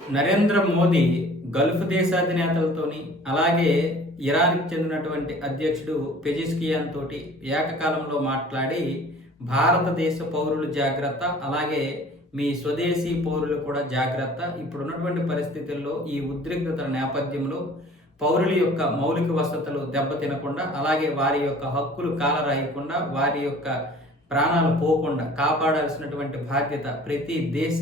Narendra Modi Gulf దేశాధినేతలతోని అలాగే ఇరాన్‌కి చెందినటువంటి అధ్యక్షుడు పెజెష్కియాన్ తోటి ఏకకాలంలో మాట్లాడి భారతదేశ పౌరులు జాగ్రత్త, అలాగే మీ స్వదేశీ పౌరులు కూడా జాగ్రత్త. ఇప్పుడున్నటువంటి పరిస్థితుల్లో ఈ ఉద్రిక్తతల నేపథ్యంలో పౌరుల యొక్క మౌలిక వసతులు దెబ్బతినకుండా, అలాగే వారి యొక్క హక్కులు కాలరాయకుండా, వారి యొక్క ప్రాణాలు పోకుండా కాపాడాల్సినటువంటి బాధ్యత ప్రతి దేశ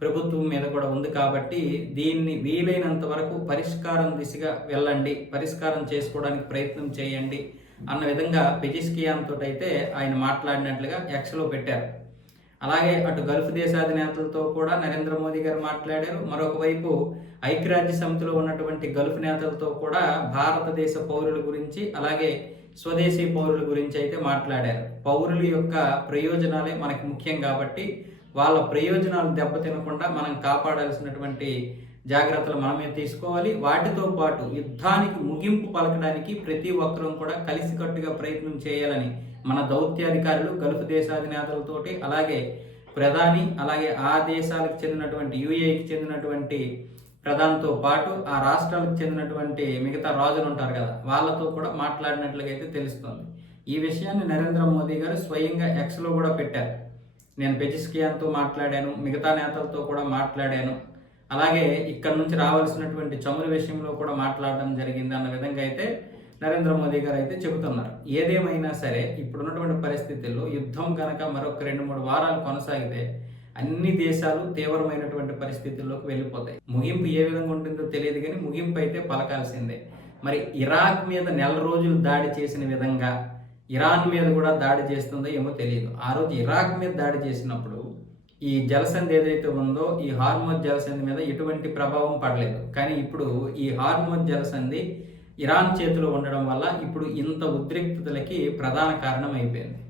ప్రభుత్వం మీద కూడా ఉంది. కాబట్టి దీన్ని వీలైనంత వరకు పరిష్కారం దిశగా వెళ్ళండి, పరిష్కారం చేసుకోవడానికి ప్రయత్నం చేయండి అన్న విధంగా పెజెష్కియాన్ తోటైతే ఆయన మాట్లాడినట్లుగా ఎక్స్‌లో పెట్టారు. అలాగే అటు గల్ఫ్ దేశాధినేతలతో కూడా నరేంద్ర మోదీ గారు మాట్లాడారు. మరొక వైపు ఐక్యరాజ్య సమితిలో ఉన్నటువంటి గల్ఫ్ నేతలతో కూడా భారతదేశ పౌరుల గురించి, అలాగే స్వదేశీ పౌరుల గురించి అయితే మాట్లాడారు. పౌరుల యొక్క ప్రయోజనాలే మనకి ముఖ్యం కాబట్టి వాళ్ళ ప్రయోజనాలు దెబ్బతినకుండా మనం కాపాడాల్సినటువంటి జాగ్రత్తలు మనమే తీసుకోవాలి. వాటితో పాటు యుద్ధానికి ముగింపు పలకడానికి ప్రతి ఒక్కరూ కూడా కలిసికట్టుగా ప్రయత్నం చేయాలని మన దౌత్యాధికారులు గల్ఫ్ దేశాధినేతలతోటి, అలాగే ప్రధాని, అలాగే ఆ దేశాలకు చెందినటువంటి యూఏఈకి చెందినటువంటి ప్రధానితో పాటు ఆ రాష్ట్రాలకు చెందినటువంటి మిగతా రాజులు ఉంటారు కదా, వాళ్ళతో కూడా మాట్లాడినట్లుగా అయితే తెలుస్తుంది. ఈ విషయాన్ని నరేంద్ర మోదీ గారు స్వయంగా ఎక్స్‌లో కూడా పెట్టారు. నేను పెజెష్కియాన్‌తో మాట్లాడాను, మిగతా నేతలతో కూడా మాట్లాడాను, అలాగే ఇక్కడ నుంచి రావాల్సినటువంటి చమురు విషయంలో కూడా మాట్లాడడం జరిగింది అన్న విధంగా అయితే నరేంద్ర మోదీ గారు అయితే చెబుతున్నారు. ఏదేమైనా సరే ఇప్పుడున్నటువంటి పరిస్థితుల్లో యుద్ధం కనుక మరొక 2-3 వారాలు కొనసాగితే అన్ని దేశాలు తీవ్రమైనటువంటి పరిస్థితుల్లోకి వెళ్ళిపోతాయి. ముగింపు ఏ విధంగా ఉంటుందో తెలియదు కానీ ముగింపు అయితే పలకాల్సిందే. మరి ఇరాక్ మీద నెల రోజులు దాడి చేసిన విధంగా ఇరాన్ మీద కూడా దాడి చేస్తుందో ఏమో తెలియదు. ఆ రోజు ఇరాక్ మీద దాడి చేసినప్పుడు ఈ జలసంధి ఏదైతే ఉందో ఈ హార్మోజ్ జలసంధి మీద ఎటువంటి ప్రభావం పడలేదు. కానీ ఇప్పుడు ఈ హార్మోజ్ జలసంధి ఇరాన్ చేతిలో ఉండడం వల్ల ఇప్పుడు ఇంత ఉద్రిక్తతలకి ప్రధాన కారణం అయిపోయింది.